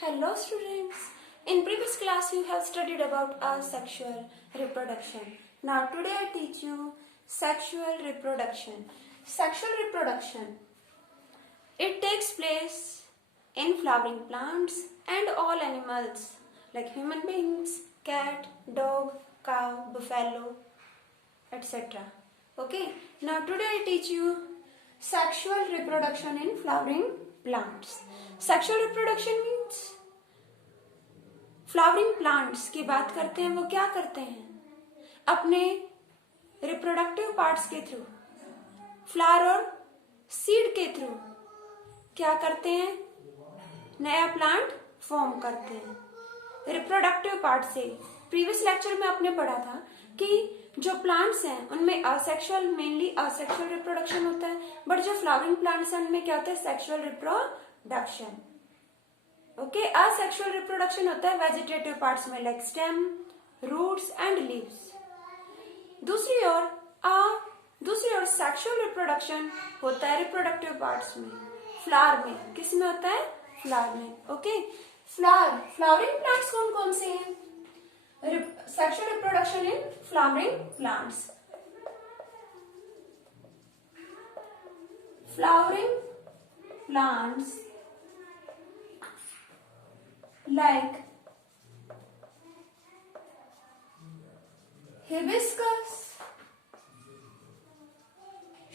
Hello students. In previous class you have studied about asexual reproduction. Now today I teach you sexual reproduction. Sexual reproduction. It takes place in flowering plants and all animals like human beings, cat, dog, cow, buffalo, etc. Okay. Now today I teach you sexual reproduction in flowering plants. Sexual reproduction means flowering plants की बात करते हैं. वो क्या करते हैं? अपने reproductive parts के थ्रू, फ्लावर और सीड के थ्रू क्या करते हैं? नया प्लांट फॉर्म करते हैं रिप्रोडक्टिव पार्ट से. प्रीवियस लेक्चर में आपने पढ़ा था कि जो प्लांट्स हैं उनमें असेक्सुअल, मेनली असेक्सुअल रिप्रोडक्शन होता है, बट जो फ्लावरिंग प्लांट्स हैं उनमें क्या होता है? Sexual reproduction. Okay. Asexual reproduction होता है वेजिटेटिव पार्ट्स में like stem, roots and leaves. दूसरी ओर सेक्सुअल रिप्रोडक्शन होता है रिप्रोडक्टिव पार्ट्स में, फ्लावर में. किस में होता है? फ्लावर में. ओके. फ्लावरिंग प्लांट्स कौन कौन से हैं? Sexual reproduction in flowering plants. Flowering plants like hibiscus,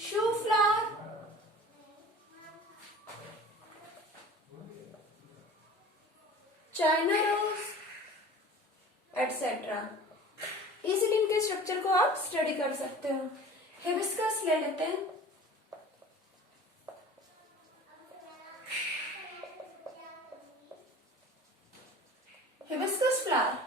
shoe flower, China rose, etc. इसीलिए इनके स्ट्रक्चर को आप स्टडी कर सकते हो. हिबिस्कस ले लेते हैं. Hibiscus flower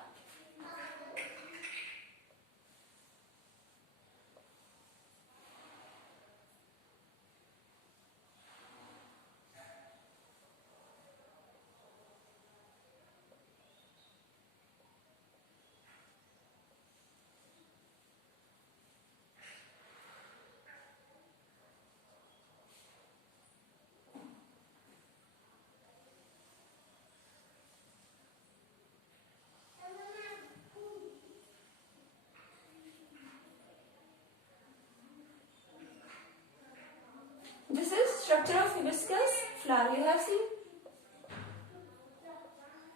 This is structure of hibiscus flower. You have seen.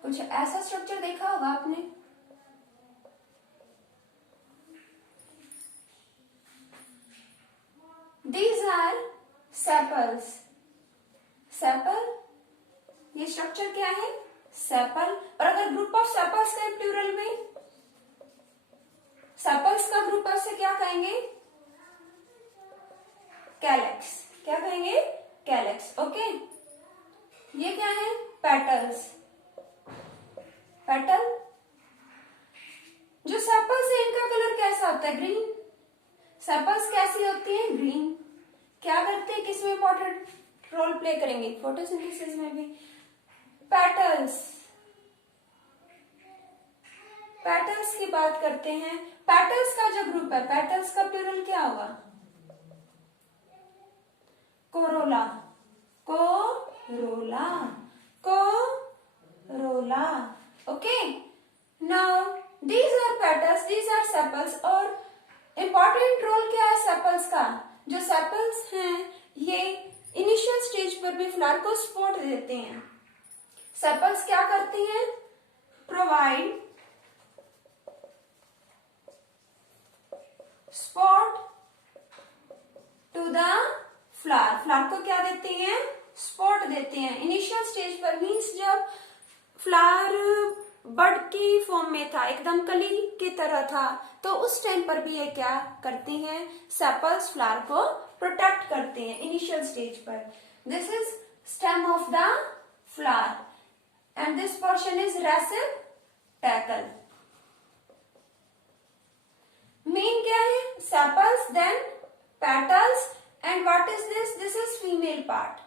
कुछ ऐसा स्ट्रक्चर देखा होगा आपने. These are sepals. सेपल, ये स्ट्रक्चर क्या है? सेपल. और अगर ग्रुप ऑफ सेपल्स का प्लूरल में, सेपल्स का ग्रुप से क्या कहेंगे? कैलेक्स. क्या कहेंगे? कैलेक्स. ओके. ये क्या है? पेटल्स. पेटल. जो सेपल्स है इनका कलर कैसा होता है? ग्रीन. सेपल्स कैसी होती हैं? ग्रीन. क्या करते हैं? किसमें इंपॉर्टेंट रोल प्ले करेंगे? फोटोसिंथेसिस में भी. पेटल्स. पेटल्स की बात करते हैं. पेटल्स का जो ग्रुप है, पेटल्स का प्लूरल क्या होगा? Corolla. Corolla. Corolla. Okay. Now these are petals, these are sepals. और इंपॉर्टेंट रोल क्या है सेपल्स का? जो सेपल्स हैं ये इनिशियल स्टेज पर भी फ्लावर को सपोर्ट देते हैं. सेपल्स क्या करती हैं? Provide support to the flower. Flower को क्या देते हैं? सपोर्ट देते हैं. इनिशियल स्टेज पर मीन्स जब फ्लावर बड की फॉर्म में था, एकदम कली की तरह था, तो उस टाइम पर भी ये क्या करते हैं? सेपल्स फ्लावर को प्रोटेक्ट करते हैं इनिशियल स्टेज पर. This is stem of the flower and this portion is receptacle. Main क्या है? Sepals, then petals. And what is this? This is female part.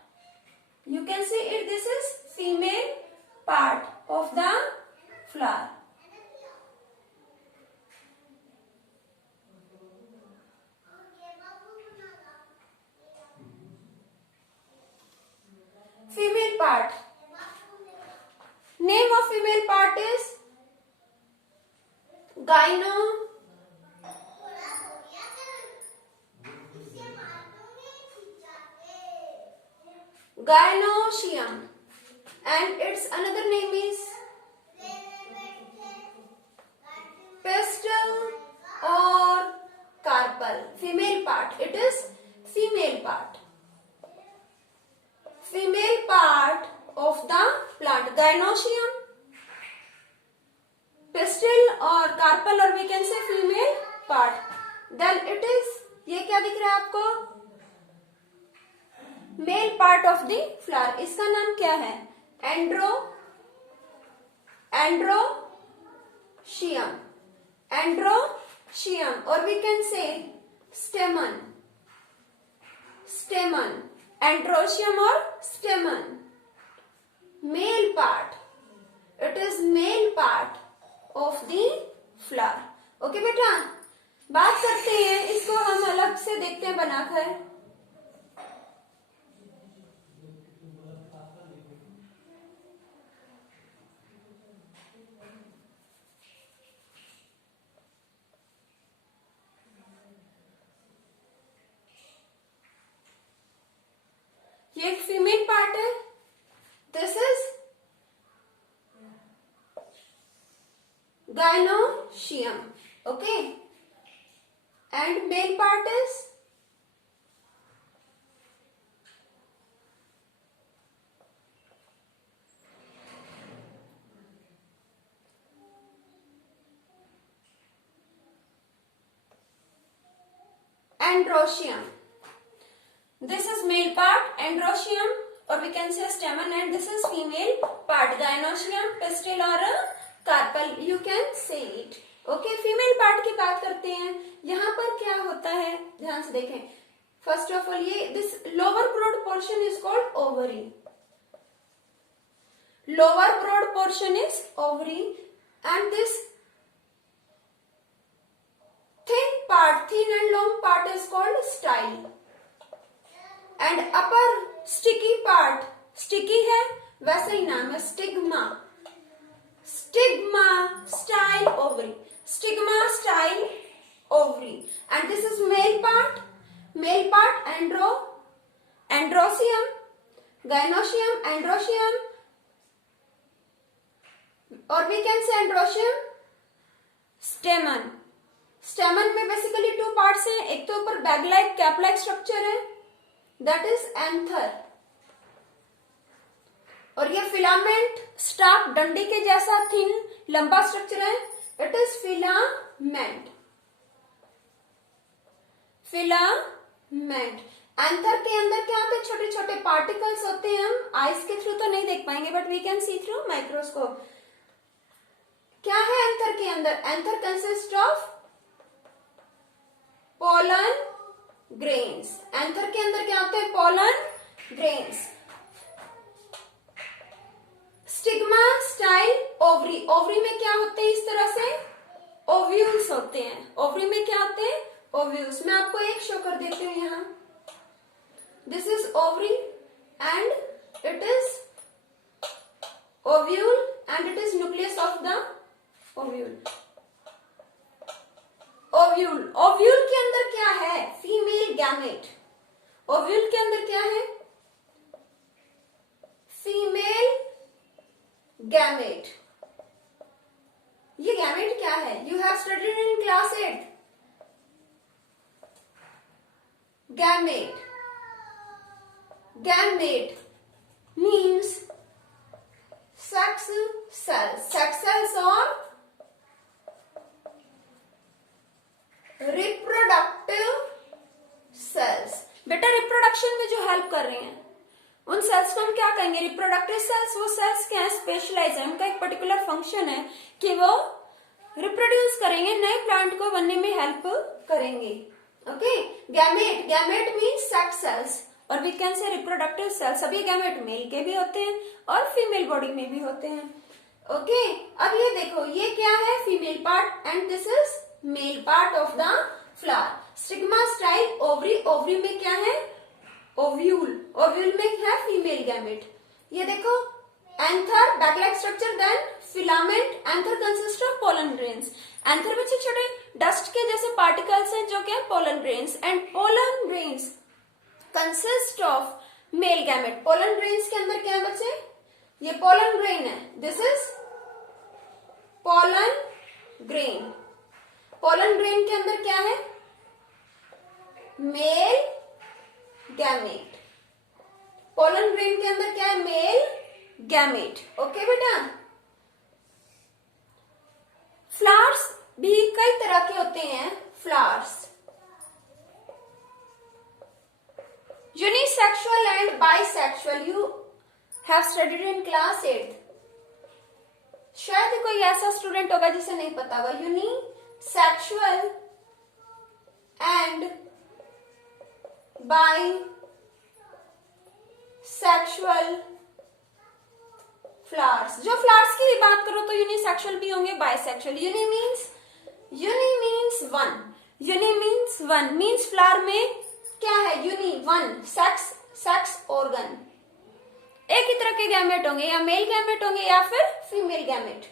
You can see it. This is female part of the flower. Female part. female part is gynoecium, and its another name is pistil or carpel. Female part, it is female part. Female part of the plant, gynoecium, pistil or carpel, or we can say female part. Then it is, ये क्या दिख रहा है आपको? Male part of the flower. इसका नाम क्या है? एंड्रोशियम, और वी कैन से स्टेमन. एंड्रोशियम और स्टेमन. Male part, it is male part of the flower. Okay बेटा, बात करते हैं, इसको हम अलग से देखते हैं बनाकर. ये एक फीमेल पार्ट है. This is gynoecium. Okay, and male part is androecium. This is male part, androecium, or we can say stamen, and this is female part, gynoecium, pistil or carpel. You can say it. Okay, female part की बात करते हैं. यहाँ पर क्या होता है, ध्यान से देखें. फर्स्ट ऑफ ऑल, ये this lower broad portion is called ovary. Lower broad portion is ovary, and this thin part, thin and long part is called style. And upper sticky part, sticky है वैसे ही नाम है stigma. Stigma, style, ovary. Stigma, style, ovary. And this is male part, androecium, gynoecium, androecium, or we can say androecium, stamen. स्टेमन में basically two parts हैं. एक तो ऊपर bag like cap like structure है, दैट इज एंथर, और ये filament stock डंडी के जैसा थिन लंबा स्ट्रक्चर है, इट इज फिलामेंट. एंथर के अंदर क्या होते हैं? छोटे छोटे पार्टिकल्स होते हैं. हम आइस के थ्रू तो नहीं देख पाएंगे, but we can see through microscope. क्या है एंथर के अंदर? Anther consist of pollen grains. Anther के अंदर क्या होते हैं? Pollen grains. Stigma, style, ovary. Ovary में क्या होते हैं? इस तरह से ओव्यूल्स होते हैं. ओवरी में क्या होते हैं? ओव्यूल्स. मैं आपको एक शो कर देती हूँ यहाँ. This is ovary and it is ovule and it is nucleus of the ovule. Ovule के अंदर क्या है? Female gamete. ओव्यूल के अंदर क्या है? Female gamete. ये गैमेट क्या है? You have studied in class 8. Gamete means sex cells और रिप्रोडक्टिव सेल्स. बेटा, रिप्रोडक्शन में जो हेल्प कर रहे हैं उन सेल्स को हम क्या कहेंगे? Reproductive cells. वो सेल्स क्या है? स्पेशलाइज है. उनका एक पर्टिकुलर फंक्शन है कि वो रिप्रोड्यूस करेंगे, नए प्लांट को बनने में हेल्प करेंगे. Okay, gamete means sex cells, और we can say reproductive cells. सभी गैमेट मेल के भी होते हैं और फीमेल बॉडी में भी होते हैं. ओके, अब ये देखो, ये क्या है? Female part, and this is male part of the flower. Stigma, style, ovary. Ovary में क्या है? ओव्यूल. ओव्यूल में है फीमेल गैमेट. ये देखो, anther back like structure, then filament. Anther consist of pollen grains. Anther में छोटे छोटे डस्ट के जैसे पार्टिकल्स हैं जो क्या pollen grains, and pollen grains consist of male gamete. Pollen grains के अंदर क्या है बच्चे, ये पोलन ग्रेन है, this is pollen grain. Pollen grain के अंदर क्या है, मेल गैमेट। पोलन ग्रेन के अंदर क्या है, मेल गैमेट। ओके बेटा। फ्लावर्स भी कई तरह के होते हैं। Flowers unisexual and bisexual, you have studied in class 8th। शायद कोई ऐसा स्टूडेंट होगा जिसे नहीं पता होगा। Unisexual and bisexual flowers. जो फ्लावर्स की बात करो तो यूनिसेक्सुअल भी होंगे, bisexual. Uni means one. Uni means one, means flower में क्या है, यूनि वन, सेक्स ऑर्गन। एक ही तरह के गैमेट होंगे, या मेल गैमेट होंगे या फिर female gamete.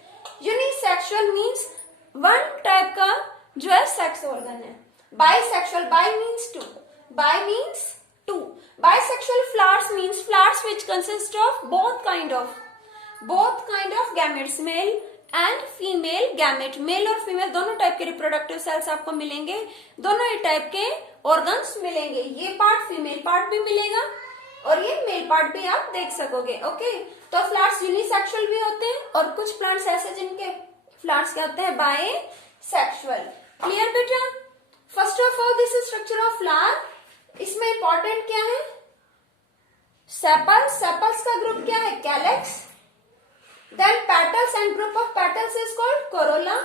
Unisexual means one type का जो है सेक्स ऑर्गन है। Bisexual, bi means two, bi means two. Bisexual flowers means flowers which consist of both kind of gametes, male and female gamete. Male और female दोनों type के reproductive cells आपको मिलेंगे, दोनों ही टाइप के ऑर्गन्स मिलेंगे। ये पार्ट फीमेल पार्ट भी मिलेगा और ये मेल पार्ट भी आप देख सकोगे। ओके, तो फ्लावर्स यूनिसेक्सुअल भी होते हैं और कुछ प्लांट्स ऐसे जिनके फ्लावर्स क्या होते हैं, बाइसेक्सुअल। क्लियर बेटा। First of all this is structure of flower. इसमें इंपॉर्टेंट क्या है, सेपल्स। सेपल्स का ग्रुप क्या है, calyx. Then petals and group of petals is called corolla.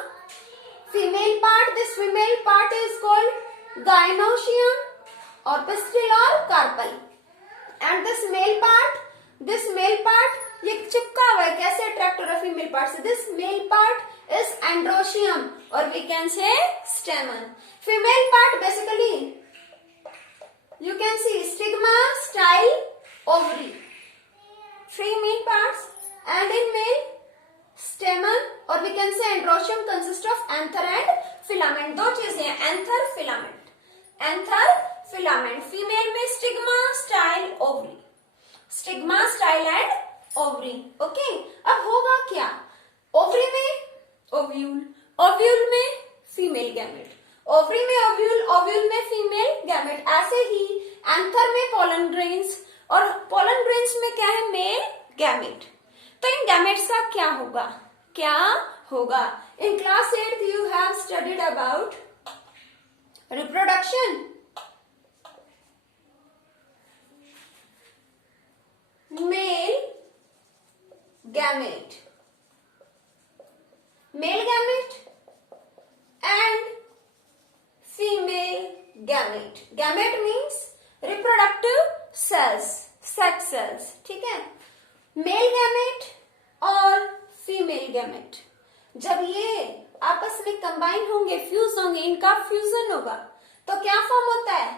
Female part, this female part is called gynoecium or pistil or carpel. And this male part ये चिपका हुआ है, कैसे अट्रैक्ट हो रहा है फीमेल पार्ट से। This male part is androecium or we can say stamen. Female part basically you can see stigma, style, ovary. Female parts and in male stamen or we can say androecium consist of anther and filament. दो चीजें हैं, anther filament. Anther filament. Female में stigma, style, ovary. Stigma, style and ovary. Okay, अब होगा क्या, ovary में ovule, ovule में female gamete, ovary में ओव्यूल, ओव्यूल में फीमेल गैमेट। ऐसे ही एंथर में पोलन ग्रेन्स और पोलन ग्रेन्स में क्या है, मेल गैमेट। तो इन गैमेट्स का क्या होगा, in class 8th you have studied about reproduction, male gamete and female gamete. Gamete means reproductive cells, sex cells, ठीक है। मेल गैमेट और फीमेल गैमेट जब ये आपस में कंबाइन होंगे, फ्यूज होंगे, इनका फ्यूजन होगा तो क्या फॉर्म होता है,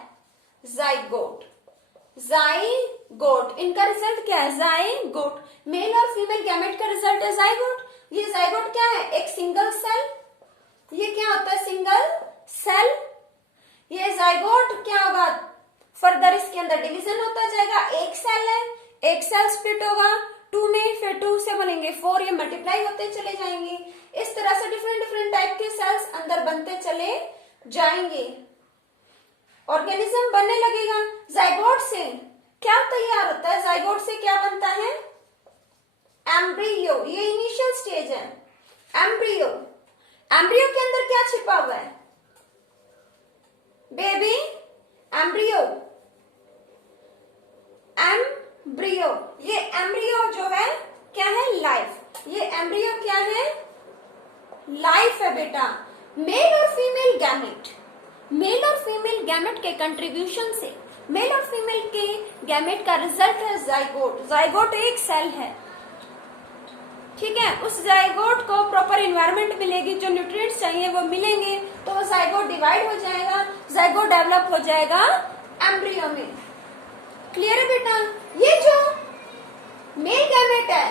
जाइगोट। जाइगोट, इनका रिजल्ट क्या है, जाइगोट। मेल और फीमेल गैमेट का रिजल्ट है जाइगोट। ये जाइगोट क्या है, एक सिंगल सेल। ये क्या होता है, सिंगल सेल। ये जाइगोट क्या होगा, फर्दर इसके अंदर डिवीजन होता जाएगा। एक सेल है, एक सेल स्प्लिट होगा 2 में, फिर 2 से बनेंगे 4, ये मल्टीप्लाई होते चले जाएंगे। इस तरह से डिफरेंट टाइप के सेल्स अंदर बनते चले जाएंगे, ऑर्गेनिज्म बनने लगेगा। जाइगोट से क्या तैयार होता है, जाइगोट से क्या बनता है, एम्ब्रियो। ये इनिशियल स्टेज है, एम्ब्रियो। एम्ब्रियो के अंदर क्या छिपा हुआ है, बेबी, एम्ब्रियो। एम्ब्रियो, ये एम्ब्रियो जो है क्या है, लाइफ। ये एम्ब्रियो क्या है, लाइफ है बेटा। मेल और फीमेल गैमेट, मेल और फीमेल गैमेट के कंट्रीब्यूशन से मेल और फीमेल के गैमेट का रिजल्ट है जाइगोट। जाइगोट एक सेल है, ठीक है। उस जाइगोट को प्रॉपर एनवायरनमेंट मिलेगी, जो न्यूट्रिएंट्स चाहिए वो मिलेंगे, तो वो जाइगोट डिवाइड हो जाएगा, जाइगोट डेवलप हो जाएगा एम्ब्रियो में। क्लियर है बेटा। ये जो मेल गैमेट है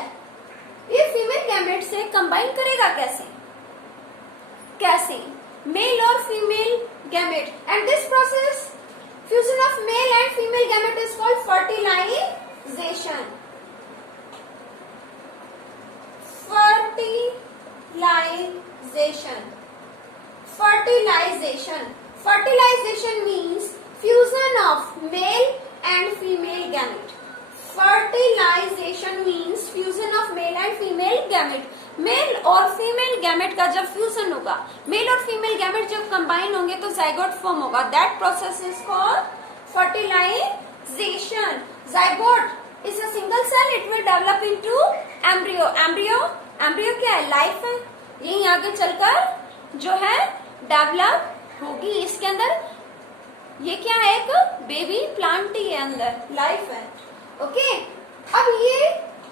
कंबाइन करेगा कैसे? कैसे? मेल और female gamete, and this process fusion of male and female gamete is called fertilization. Fertilization means fusion of male and female gamete. Fertilization means fusion of male and female gamete. Male और female gamete का जब fusion होगा, mail और female gamete जब combine होंगे तो zygote form होगा. That process is called fertilization. Zygote is a single cell, it will develop into embryo. Embryo क्या है? लाइफ है. यही आगे चलकर जो है डेवलप होगी. इसके अंदर ये क्या है? एक बेबी प्लांट ही है, अंदर लाइफ है. ओके. अब ये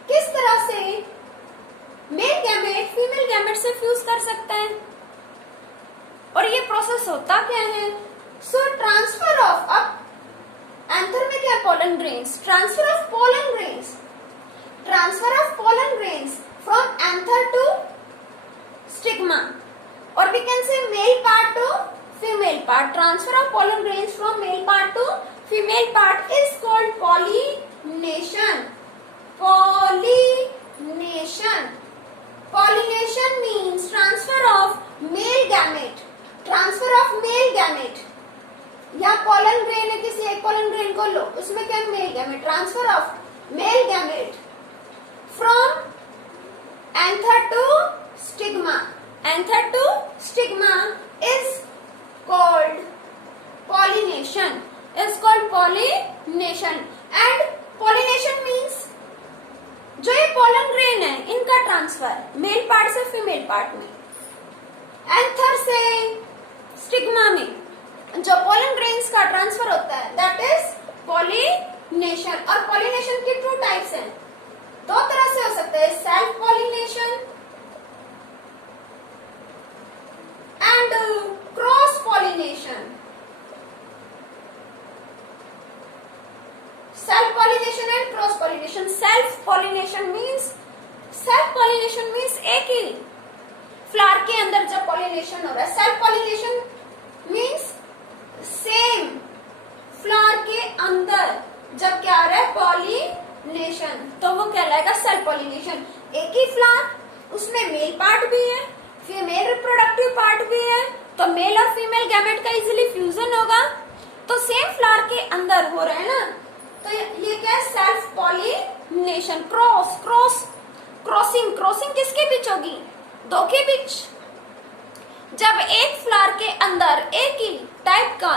किस तरह से मेल गैमेट फीमेल गैमेट से फ्यूज कर सकते हैं और ये प्रोसेस होता क्या है? सो ट्रांसफर ऑफ, अब एंथर में क्या? Pollen grains. Transfer of pollen grains, transfer of pollen grains from anther to stigma, और we can say male part to female part. Transfer of pollen grains from male part to female part is called pollination. Pollination. Pollination means transfer of male gamete. Transfer of male gamete. या pollen grain है, किसी एक pollen grain को लो, उसमें क्या? male gamete. Transfer of male gamete from anther to stigma. Anther to stigma is called pollination. Is called pollination. And pollination means जो ये pollen grain है इनका ट्रांसफर मेल पार्ट से फीमेल पार्ट में, anther से स्टिग्मा में जो pollen grains का ट्रांसफर होता है, दैट इज pollination. और pollination की 2 टाइप्स हैं. 2 तरह से हो सकता है, self pollination and cross pollination. Self pollination and cross pollination. Self pollination means एक ही फ्लावर के अंदर जब पॉलिनेशन हो रहा है. Self pollination means same flower के अंदर जब क्या हो रहा है? पॉलिनेशन, तो वो कहलाएगा सेल्फ पॉलिनेशन. एक ही फ्लावर, उसमें मेल पार्ट भी है, फीमेल रिप्रोडक्टिव पार्ट भी है, तो मेल और फीमेल गैमेट का इजीली फ्यूजन होगा. तो सेम फ्लावर के अंदर हो रहा है ना, तो ये क्या है? Self pollination. क्रॉसिंग किसके बीच होगी? 2 के बीच. जब एक फ्लावर के अंदर एक ही टाइप का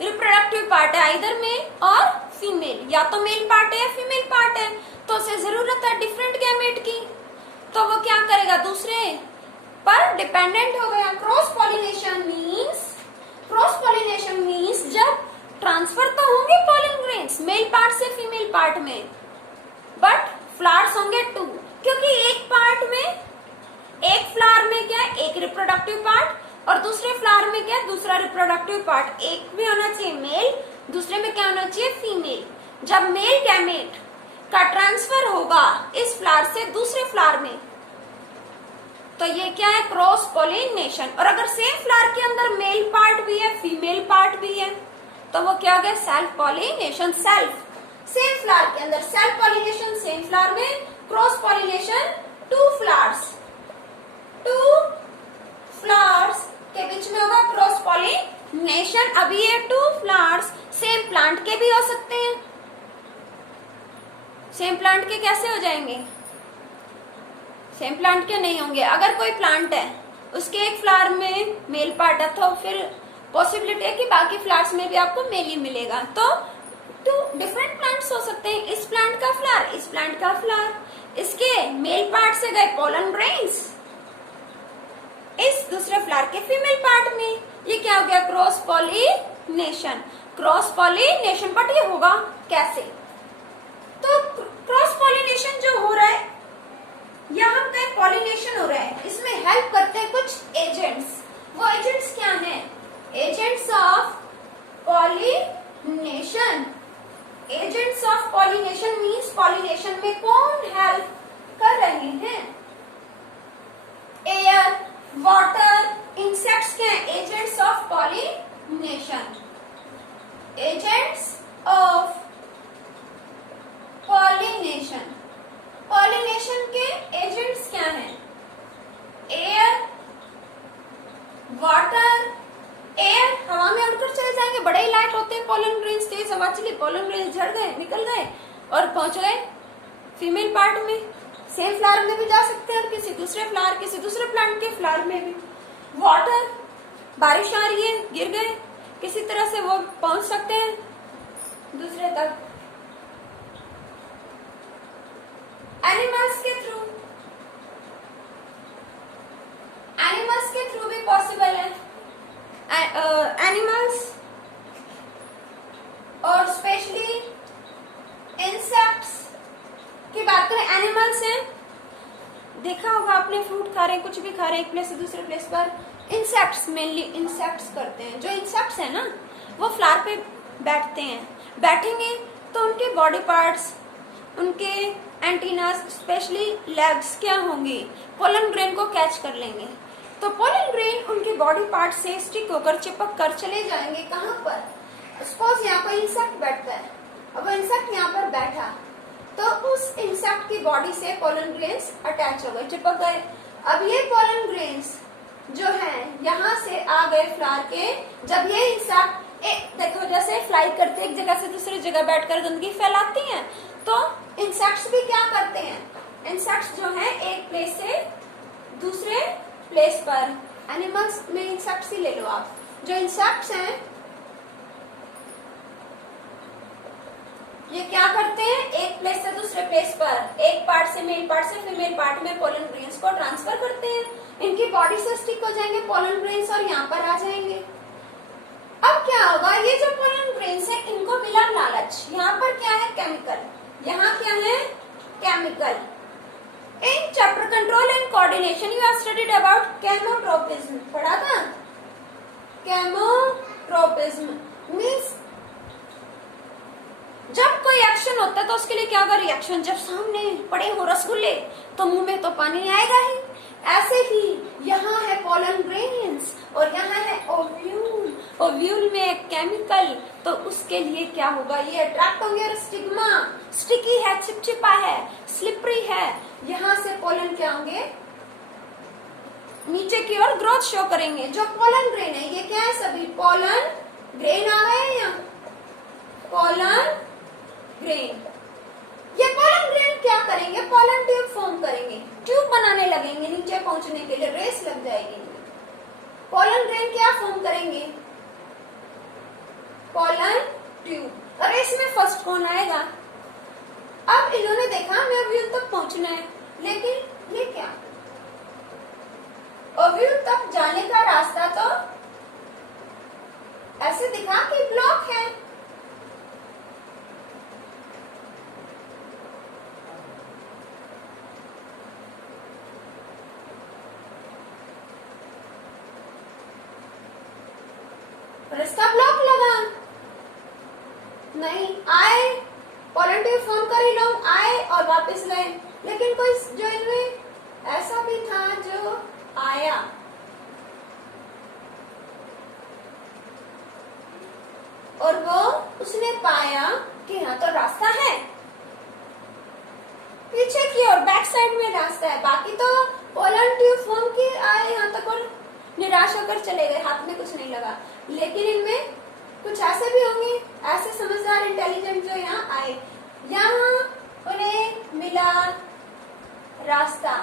रिप्रोडक्टिव पार्ट है, आइदर मेल और फीमेल, या तो मेल पार्ट है या फीमेल पार्ट है, तो उसे जरूरत है डिफरेंट गैमेट की, तो वो क्या करेगा? दूसरे पर डिपेंडेंट हो गया. क्रॉस पॉलिनेशन मीन्स जब ट्रांसफर तो होंगे पोलन ग्रेन्स मेल पार्ट से फीमेल पार्ट में, बट फ्लावर्स होंगे 2, क्योंकि एक पार्ट में, एक फ्लावर में क्या? एक रिप्रोडक्टिव पार्ट, और दूसरे फ्लावर में क्या? दूसरा रिप्रोडक्टिव पार्ट. एक में होना चाहिए मेल, दूसरे में क्या होना चाहिए? फीमेल. जब मेल गैमेट का ट्रांसफर होगा इस फ्लावर से दूसरे फ्लावर में, तो ये क्या है? Cross pollination. और अगर सेम फ्लावर के अंदर मेल पार्ट भी है फीमेल पार्ट भी है, तो वो क्या हो गया? Self pollination. सेम फ्लावर के अंदर सेल्फ पॉलिनेशन, सेम फ्लावर में क्रॉस पॉलिनेशन. 2 फ्लावर्स के बीच में होगा क्रॉस पॉलिनेशन. अभी ये 2 फ्लावर्स सेम प्लांट के भी हो सकते हैं. सेम प्लांट के कैसे हो जाएंगे? सेम प्लांट के नहीं होंगे. अगर कोई प्लांट है उसके एक फ्लावर में मेल पार्ट है, तो फिर पॉसिबिलिटी है कि बाकी फ्लावर्स में भी आपको मेल ही मिलेगा. तो 2 डिफरेंट प्लांट्स हो सकते हैं. इस प्लांट का फ्लावर, इस प्लांट का फ्लावर, इसके मेल पार्ट से गए पोलन ग्रेन्स इस दूसरे फ्लावर के फीमेल पार्ट में. ये क्या हो गया? Cross pollination. बट ये होगा कैसे? तो क्रॉस पॉलिनेशन जो हो रहा है, यहाँ कहीं पॉलिनेशन हो रहा है, इसमें हेल्प करते हैं कुछ एजेंट्स. वो एजेंट्स क्या हैं? Agents of pollination. Agents of pollination means pollination में कौन हेल्प कर रहे हैं? एयर, वाटर, इंसेक्ट्स क्या है? Agents of pollination. Agents of pollination. Pollination के एजेंट्स क्या हैं? Air, water. एयर हवा में उड़कर चले जाएंगे, बड़े ही लाइट होते हैं पोलन ग्रेन्स, तेज हवा चली, पोलन ग्रेन्स झड़ गए, निकल गए और पहुंच गए फीमेल पार्ट में। सेम फ्लावर में भी जा सकते हैं और किसी दूसरे फ्लावर, किसी दूसरे प्लांट के फ्लावर में भी। वाटर, बारिश आ रही है, गिर गए, किसी तरह से वो पहुंच सकते हैं दूसरे तक। एनिमल्स के थ्रू, एनिमल्स के थ्रू भी पॉसिबल है। एनिमल्स और स्पेशली इंसेक्ट्स की बात करें, एनिमल्स हैं, देखा होगा आपने, फ्रूट खा रहे हैं, कुछ भी खा रहे हैं, एक प्लेस से दूसरे प्लेस पर। इंसेक्ट्स, मेनली इंसेक्ट्स करते हैं। जो इंसेक्ट्स है ना, वो फ्लावर पे बैठते हैं, बैठेंगे तो उनके बॉडी पार्ट्स, उनके एंटीनास, स्पेशली लेग्स क्या होंगी? पोलन ग्रेन को कैच कर लेंगे। तो पोलन ग्रेन उनके बॉडी पार्ट से स्टिक होकर, चिपक कर चले जाएंगे कहाँ पर? सपोज यहाँ पर इंसेक्ट बैठता है, अब वो इंसेक्ट यहाँ पर बैठा तो उस इंसेक्ट की बॉडी से पोलन ग्रेन्स अटैच हो गए, चिपक गए। अब ये पोलन ग्रेन्स जो है यहाँ से आ गए फ्लावर के। जब ये इंसेक्ट देखो जैसे फ्लाई करते एक जगह से दूसरी जगह बैठकर गंदगी फैलाती हैं, तो इंसेक्ट्स भी क्या करते हैं? इंसेक्ट्स जो है एक प्लेस से दूसरे प्लेस पर, एनिमल्स में इंसेक्ट्स ही ले लो आप। जो इंसेक्ट्स हैं ये क्या करते हैं? एक प्लेस से दूसरे प्लेस पर, एक पार्ट से मेल पार्ट से फीमेल पार्ट में पोलन ग्रेन्स को ट्रांसफर करते हैं। इनकी बॉडी से स्टिक हो जाएंगे पोलन ग्रेन्स और यहाँ पर आ जाएंगे। अब क्या होगा? ये जो पोलन ग्रेन्स है इनको मिला लालच। यहाँ पर क्या है? केमिकल। यहाँ क्या है? Chemical. In chapter control and coordination you have studied about केमोट्रोपिज्म, पढ़ा था? केमोट्रोपिज्म मीन्स जब कोई एक्शन होता है तो उसके लिए क्या होगा? रिएक्शन। जब सामने पड़े हो रसगुल्ले तो मुंह में तो पानी आएगा ही। ऐसे ही यहाँ है पोलन ग्रेन्स और यहाँ है ओव्यूल। ओव्यूल में एक केमिकल, तो उसके लिए क्या होगा? ये अट्रैक्ट होंगे और स्टिग्मा, स्टिकी है, चिपचिपा है, स्लिपरी है। यहाँ से पोलन क्या होंगे? नीचे की ओर ग्रोथ शो करेंगे। जो पोलन ग्रेन है ये क्या है? सभी पोलन ग्रेन आ गए हैं। पोलन ग्रेन, ये पोलन ग्रेन क्या करेंगे? पोलन ट्यूब फॉर्म करेंगे, ट्यूब बनाने लगेंगे नीचे पहुंचने के लिए, रेस लग जाएगी। पोलन ग्रेन क्या फॉर्म करेंगे? Pollen tube. रेस में फर्स्ट कौन आएगा? अब इन्होंने देखा हमें ओव्यूल तक पहुंचना है, लेकिन ये क्या? ओव्यूल तक जाने का रास्ता तो ऐसे दिखा कि ब्लॉक है। रास्ता ब्लॉक लगा, नहीं आए, पोलन ट्यूब फॉर्म कर ही लोग आए और वापस गए। लेकिन कोई जो इनमें ऐसा भी था जो आया, और वो उसने पाया कि यहाँ तो रास्ता है, पीछे की और बैक साइड में रास्ता है। बाकी तो पोलन ट्यूब फॉर्म की आए यहाँ तक और निराश होकर चले गए, हाथ में कुछ नहीं लगा। लेकिन इनमें कुछ ऐसे भी होंगे, ऐसे समझदार इंटेलिजेंट जो यहाँ आए, यहाँ उन्हें मिला रास्ता,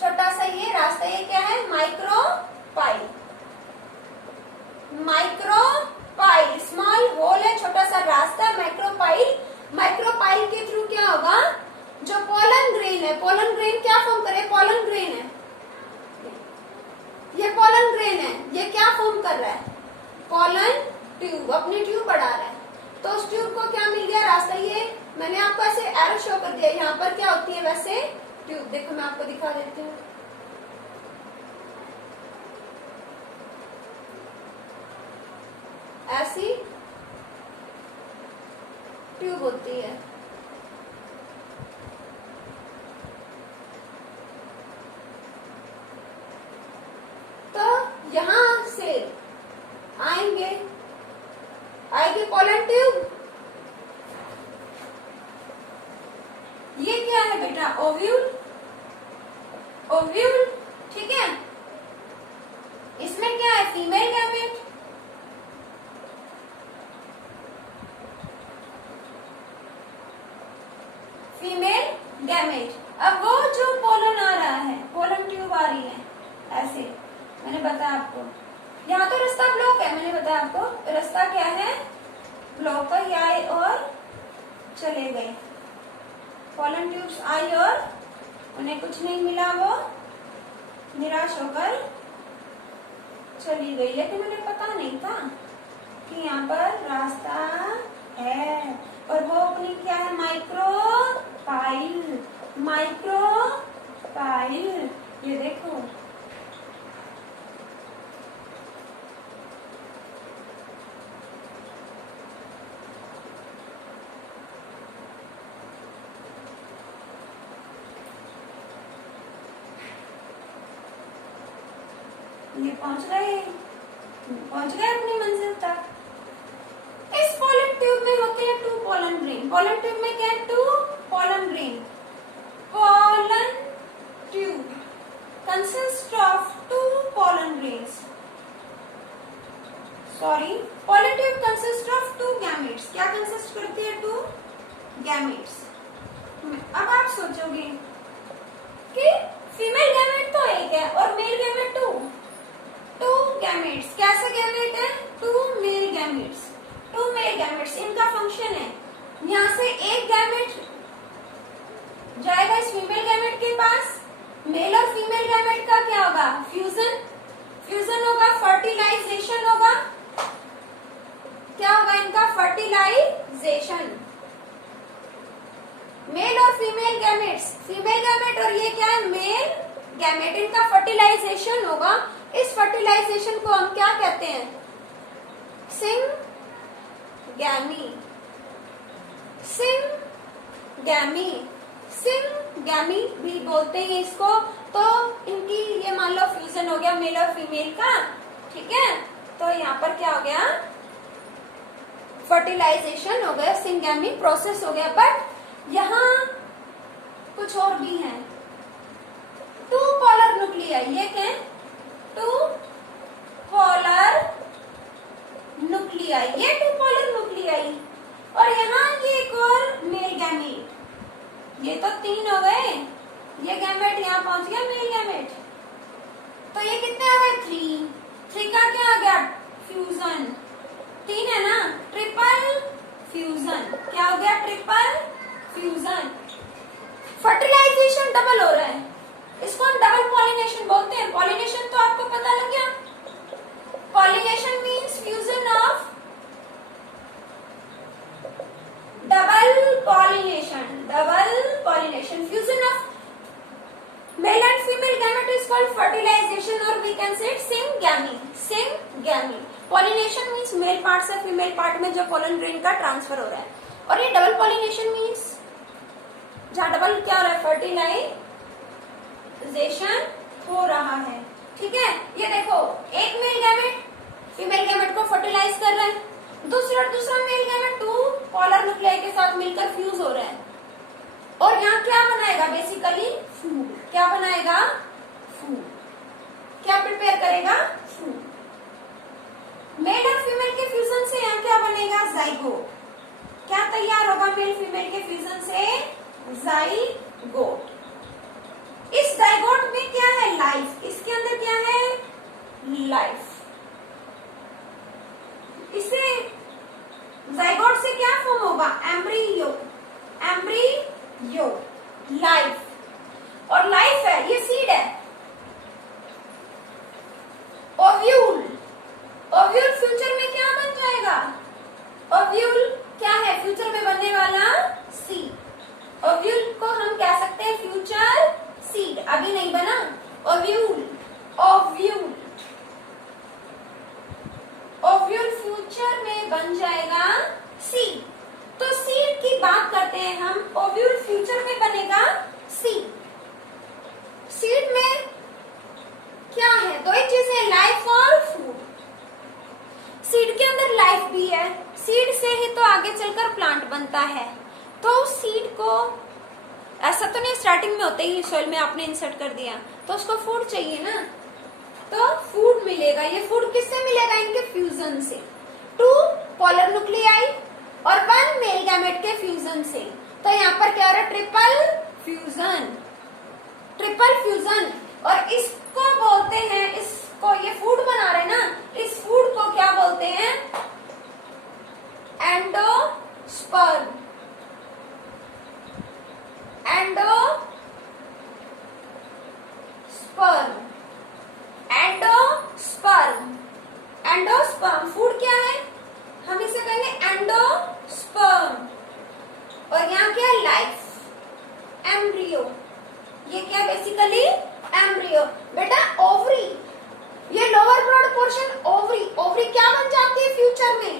छोटा सा ये रास्ता। ये क्या है? माइक्रोपाइल। माइक्रोपाइल स्मॉल होल है, छोटा सा रास्ता, माइक्रोपाइल। माइक्रोपाइल के थ्रू क्या होगा? जो पोलन ग्रेन है, पोलन ग्रेन क्या फॉर्म करे? पोलन ग्रेन है, ये पोलन ग्रेन है, ये क्या फॉर्म कर रहा है? पोलन ट्यूब, अपनी ट्यूब बढ़ा रहा है। तो उस ट्यूब को क्या मिल गया? रास्ता। ये मैंने आपको ऐसे एरो शो कर दिया, यहाँ पर क्या होती है वैसे ट्यूब, देखो मैं आपको दिखा देती हूँ। ऐसी ट्यूब होती है। ये क्या है बेटा? ओव्यूल, ओव्यूल, ठीक है। इसमें क्या है? Female gamete, female gamete. अब वो जो पोलन आ रहा है, पोलन ट्यूब आ रही है ऐसे, मैंने बताया आपको, यहाँ तो रास्ता ब्लॉक है, मैंने बताया आपको रास्ता क्या है, ब्लॉक पर आए और चले गए। पोलन ट्यूब्स आई और उन्हें कुछ नहीं मिला, वो निराश होकर चली गई। लेकिन उन्हें पता नहीं था कि यहाँ पर रास्ता है, और वो अपनी क्या है? Micropyle, micropyle. ये देखो, ये पहुंच गए अपनी मंजिल तक। इस पोलन ट्यूब में होते हैं 2 पोलन ग्रेन। पोलन ट्यूब में क्या है? 2 pollen grain. Pollen tube consist of 2 pollen grains. Sorry, pollen tube consist of 2 gametes. क्या कंसिस्ट करती है? 2 गैमेट्स। अब आप सोचोगे कि फीमेल गैमेट तो एक है और मेल गैमेट 2 गैमेट्स। कैसे गैमेट है? 2 मेल गैमेट्स, 2 मेल गैमेट्स। इनका फंक्शन है, यहाँ से एक गैमेट जाएगा इस फीमेल गैमेट के पास, मेल और फीमेल गैमेट का क्या होगा? फ्यूजन, फ्यूजन होगा, फर्टिलाइजेशन होगा। क्या होगा इनका? फर्टिलाइजेशन। मेल और फीमेल गैमेट्स, फीमेल गैमेट और ये क्या है? मेल गैमेट, इनका फर्टिलाइजेशन होगा। इस फर्टिलाइजेशन को हम क्या कहते हैं? सिंगैमी, सिंगैमी, सिंगैमी भी बोलते हैं इसको। तो इनकी ये मान लो फ्यूजन हो गया मेल और फीमेल का, ठीक है। तो यहाँ पर क्या हो गया? फर्टिलाइजेशन हो गया, सिंगैमी प्रोसेस हो गया। बट यहाँ कुछ और भी है, 2 पोलर न्यूक्लियाई। ये क्या है? 2 पोलर न्यूक्लियाई, ये 2 पोलर न्यूक्लियाई। और यहाँ ये एक और मेल गैमेट। ये तो 3 हो गए, ये गैमेट यहाँ पहुंच गया मेल गैमेट। तो ये कितने आ गए? 3 का क्या आ गया? फ्यूजन। 3 है ना, ट्रिपल फ्यूजन। क्या हो गया? Triple fusion. फर्टिलाइजेशन डबल हो रहा है, इसको हम डबल पॉलिनेशन बोलते हैं। पॉलिनेशन तो आपको पता लग गया। Pollination means fusion of, double pollination, double pollination, fusion of male and female gamete is called fertilization, और we can say syngamy, syngamy. Pollination means male part से फीमेल पार्ट में जो पोलन ग्रेन का ट्रांसफर हो रहा है, और ये डबल पॉलिनेशन मीन्स जहां डबल क्या हो रहा है? फर्टिलाइजेशन हो रहा है, ठीक है। ये देखो, एक मेल गैमेट फीमेल गैमेट को फर्टिलाइज कर रहा है, दूसरा मेल गैमेट 2 पोलर न्यूक्लियाई के साथ मिलकर फ्यूज हो रहा है, और यहाँ क्या बनाएगा? Basically food. क्या बनाएगा? फूड। क्या प्रिपेयर करेगा? फूड। मेल और फीमेल के फ्यूजन से यहाँ क्या बनेगा? जाइगोट। क्या तैयार होगा मेल फीमेल के फ्यूजन से? जाइगोट। इस जाइगोट में क्या है? लाइफ। इसके अंदर क्या है? लाइफ। इसे जाइगोट से क्या फॉर्म होगा? Embryo, embryo, life. और लाइफ है, ये सीड है। ओव्यूल, ओव्यूल फ्यूचर में क्या बन जाएगा? ओव्यूल क्या है? फ्यूचर में बनने वाला सीड। ओव्यूल को हम कह सकते हैं फ्यूचर सीड। अभी नहीं बना ओव्यूल, ओव्यूल, ओव्यूल फ्यूचर में बन जाएगा सीड। तो सीड की बात करते हैं हम, ओव्यूल फ्यूचर में बनेगा सीड। सीड में क्या है? 2 ही चीजें, लाइफ और फूड। सीड के अंदर लाइफ भी है, सीड से ही तो आगे चलकर प्लांट बनता है। तो सीड को ऐसा तो नहीं स्टार्टिंग में होते ही सोइल में आपने इंसर्ट कर दिया, तो उसको फूड चाहिए ना, तो फूड मिलेगा। ये फूड किससे मिलेगा? इनके फ्यूजन से, 2 पोलर न्यूक्लियाई और 1 मेल गैमेट के फ्यूजन से। तो यहाँ पर क्या हो रहा है? Triple fusion, triple fusion. और इसको बोलते हैं, इसको ये फूड बना रहे हैं ना, इस फूड को क्या बोलते हैं? Endosperm, endosperm, endosperm, endosperm food क्या है? हम इसे कहेंगे एंडोस्पर्म। और यहाँ क्या है? Life, embryo. ये क्या है? Basically embryo. बेटा ओवरी, ये lower broad portion ovary, ovary क्या बन जाती है फ्यूचर में?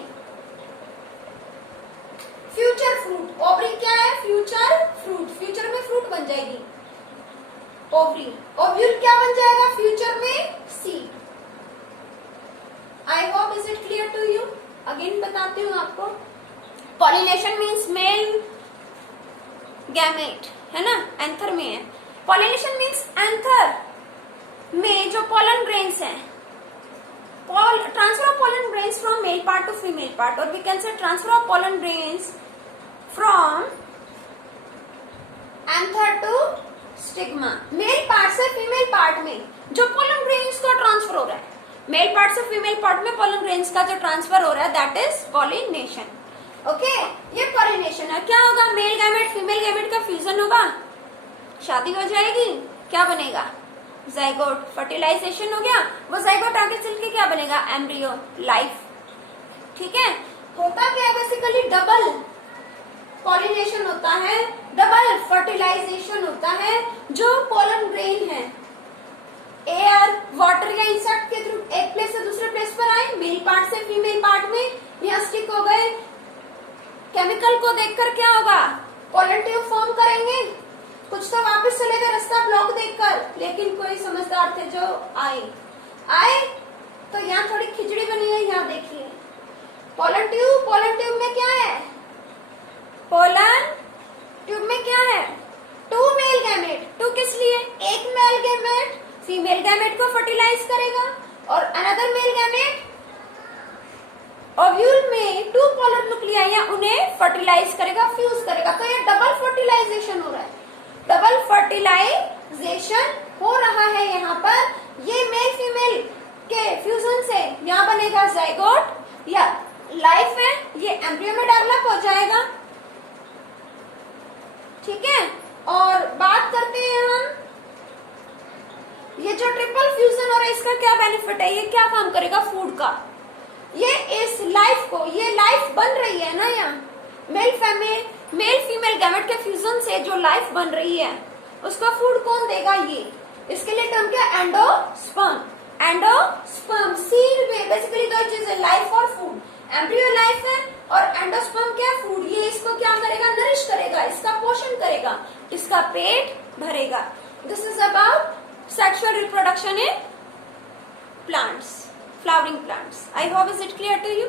Future fruit. ओवरी क्या है? फ्यूचर फ्रूट, फ्यूचर में फ्रूट बन जाएगी ओवरी। ओव्यूल क्या बन जाएगा फ्यूचर में? Seed. I hope is it clear to you? Again बताती हूँ आपको। पॉलिनेशन मीन्स मेल गैमेट, है ना, एंथर में है। पॉलिनेशन मीन्स एंथर में जो पोलन ग्रेन्स हैं, transfer of pollen grains from male part to female part, और we can say transfer of pollen grains from anther to stigma. Male part से female part में जो pollen grains का transfer हो रहा है, मेल पार्ट से फीमेल पार्ट में पोलन ग्रेन्स का जो ट्रांसफर हो रहा है, दैट इज पॉलिनेशन। ओके, ये पॉलिनेशन है। क्या होगा? मेल गैमेट फीमेल गैमेट का फ्यूजन होगा, शादी हो जाएगी, क्या बनेगा? जाइगोट, फर्टिलाइजेशन हो गया, वो जाइगोट आगे चल के क्या बनेगा? Embryo, life. ठीक है, होता क्या है? बेसिकली डबल पॉलिनेशन होता है, डबल फर्टिलाइजेशन होता है। जो पोलन ग्रेन है एयर, वाटर या इंसेक्ट के थ्रू एक प्लेस से दूसरे प्लेस पर आए, मेल पार्ट से फीमेल पार्ट में, यहाँ स्टिक हो गए। केमिकल को देखकर क्या होगा? पोलन ट्यूब फॉर्म करेंगे। कुछ तो वापस चले गए रास्ता ब्लॉक देखकर, लेकिन कोई समझदार थे जो आए। तो यहाँ थोड़ी खिचड़ी बनी है, यहाँ देखिए पोलन ट्यूब। पोलन ट्यूब में क्या है? पोलन ट्यूब में क्या है? 2 मेल गैमेट। 2 किस लिए? एक मेल गैमेट फीमेल गैमेट को फर्टिलाइज करेगा और अनदर मेल गैमेट ओव्यूल में 2 पोलर न्यूक्लियाई है, उन्हें फर्टिलाइज करेगा, फ्यूज करेगा। तो ये डबल फर्टिलाइजेशन हो रहा है, डबल फर्टिलाइजेशन हो रहा है यहाँ पर। ये मेल फीमेल के फ्यूजन से यहाँ बनेगा जाइगोट या लाइफ है, ये एम्ब्रियो में डेवलप हो जाएगा। ठीक है, और बात करते हैं हम, ये जो ट्रिपल फ्यूजन हो रहा है इसका क्या बेनिफिट है? ये क्या काम करेगा? फूड का। ये इस लाइफ को, ये लाइफ बन रही है ना यहाँ मेल फीमेल गैमेट के फ्यूजन से जो लाइफ बन रही है, उसका फूड कौन देगा? ये, इसके लिए टर्म क्या? एंडोस्पर्म। एंडोस्पर्म सीड में बेसिकली 2 चीजें, लाइफ और फूड। एम्ब्रियो लाइफ है और एंडोस्पर्म क्या? फूड। ये इसको क्या करेगा? नरिश करेगा, इसका पोषण करेगा, इसका पेट भरेगा। This is about sexual reproduction in plants, flowering plants. I hope is it clear to you?